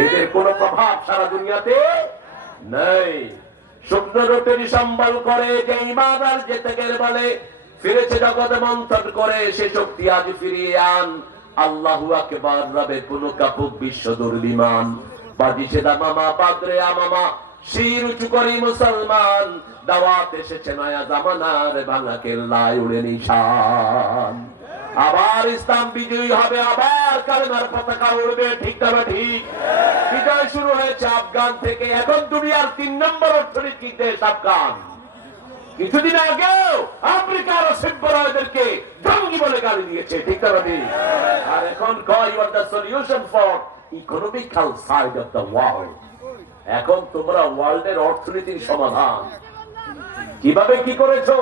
এদের কোন প্রভাব সারা দুনিয়াতে নেই। শুকনো রুটির সম্বল করে যে ইমান আর যে ত্যাগের বলে ফিরেছে জগৎ মন্থন করে, সে শক্তি আজ ফিরিয়ে আন। আল্লাহু আকবার, রবে পুনঃ কাপুক বিশ্ব দুর্বিমান। বাজিছে দামামা পাদ্রে আমামা, শির উঁচু করি মুসলমান। দাওয়াত এসেছে নয়া জামানার, ভাঙা কেল্লায় উড়ে নিশান। আবার ইসলাম বিজয়ী হবে, আবার কালেমার পতাকা উড়বে, ঠিক না ঠিক? বিজয় শুরু হয়েছে আফগান থেকে, এখন দুনিয়ার 3 নম্বর অর্থনৈতিক দেশ আফগান। কিছুদিন আগেও আফ্রিকার অসভ্যদেরকে জঙ্গি বলে গালি দিয়েছে, ঠিক না ঠিক? আর এখন কয় you are the solution for economical side of the world. এখন তোমরা ওয়ার্ল্ডের অর্থনীতির সমাধান। কিভাবে কি করেছো?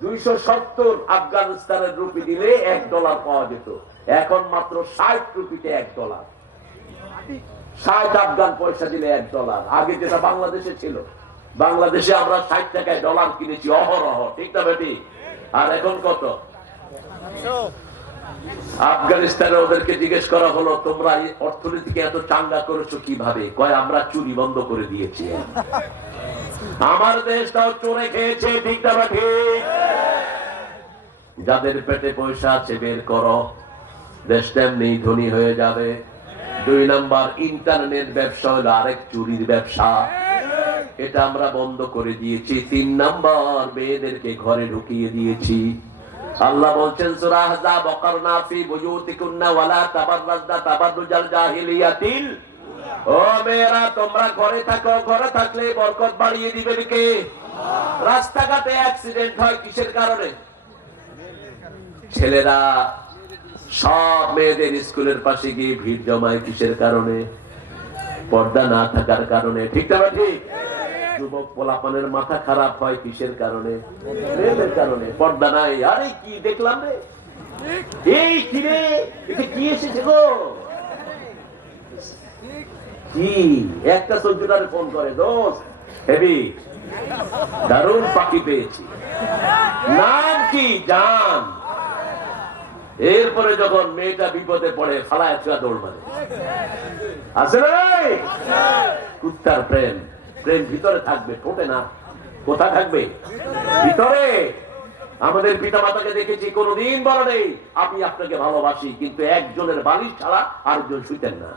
270 আফগানিস্তানের রুপি দিলে $1 পাওয়া যেত, এখন মাত্র 60 রুপিতে $1। 60 আফগান পয়সা দিলে $1। আগে যেটা বাংলাদেশে ছিল, বাংলাদেশে আমরা 60 টাকায় ডলার কিনেছি অহরহ, ঠিক না বেটি? আর এখন কত? আফগানিস্তানে ওদেরকে জিজ্ঞেস করা হলো, তোমরা এই অর্থনীতিকে এত চাঙ্গা করেছো কিভাবে? কয় আমরা চুরি বন্ধ করে দিয়েছি। আমার দেশটাও চোরে খেয়েছে, ঠিক না ঠিক? যাদের পেটে পয়সা আছে বের করো, দেশটা এমনি ধনী হয়ে যাবে। 2 নাম্বার, ইন্টারনেট ব্যবসা হলো আরেক চুরির ব্যবসা, এটা আমরা বন্ধ করে দিয়েছি। 3 নাম্বার, মেয়েদেরকে ঘরে ঢুকিয়ে দিয়েছি। আল্লাহ বলছেন সূরা আহজাব, ওয়াকারনা ফি বুয়ুতিকুন্না ওয়ালা তাবাররাজনা তাবাররুজাল জাহিলিয়াতিল। ও মেয়েরা, তোমরা ঘরে থাকো, ঘরে থাকলে বরকত বাড়িয়ে দিবেন কে? রাস্তাঘাটে অ্যাক্সিডেন্ট হয় কিসের কারণে? ছেলেরা সব মেয়েদের স্কুলের পাশে গিয়ে ভিড় জমায় কিসের কারণে? পর্দা না থাকার কারণে, ঠিক না ঠিক? যুবক পোলাপানের মাথা খারাপ হয় কিসের কারণে? মেয়েদের কারণে। পর্দা নাই। আরে কি দেখলাম রে, এই কি রে, এটা কি এসেছে গো? কি একটা সজ্জুটারে ফোন করে, দোস্ত হেবি দারুণ পাখি পেয়েছি, নাম কি? জান। এরপরে যখন মেয়েটা বিপদে পড়ে, ফালায় ছুয়া দৌড় মারে। আছে না কুত্তার প্রেম? প্রেম ভিতরে থাকবে, ঠোঁটে না। কোথা থাকবে? ভিতরে। আমাদের পিতা মাতাকে দেখেছি কোনদিন বলে নেই আমি আপনাকে ভালোবাসি, কিন্তু একজনের বালিশ ছাড়া আরেকজন শুইতেন না,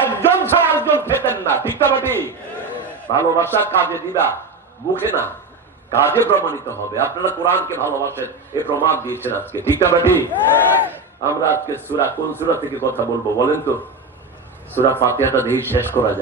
একজন ছাড়া আরেকজন খেতেন না, ঠিক না ঠিক? ভালোবাসা কাজে দিবা, মুখে না, কাজে প্রমাণিত হবে। আপনারা কোরআনকে ভালোবাসেন, এ প্রমাণ দিয়েছেন আজকে, ঠিক না ঠিক? আমরা আজকে সূরা, কোন সূরা থেকে কথা বলবো বলেন তো? সূরা ফাতিহাটা দিয়ে শেষ করা যায়।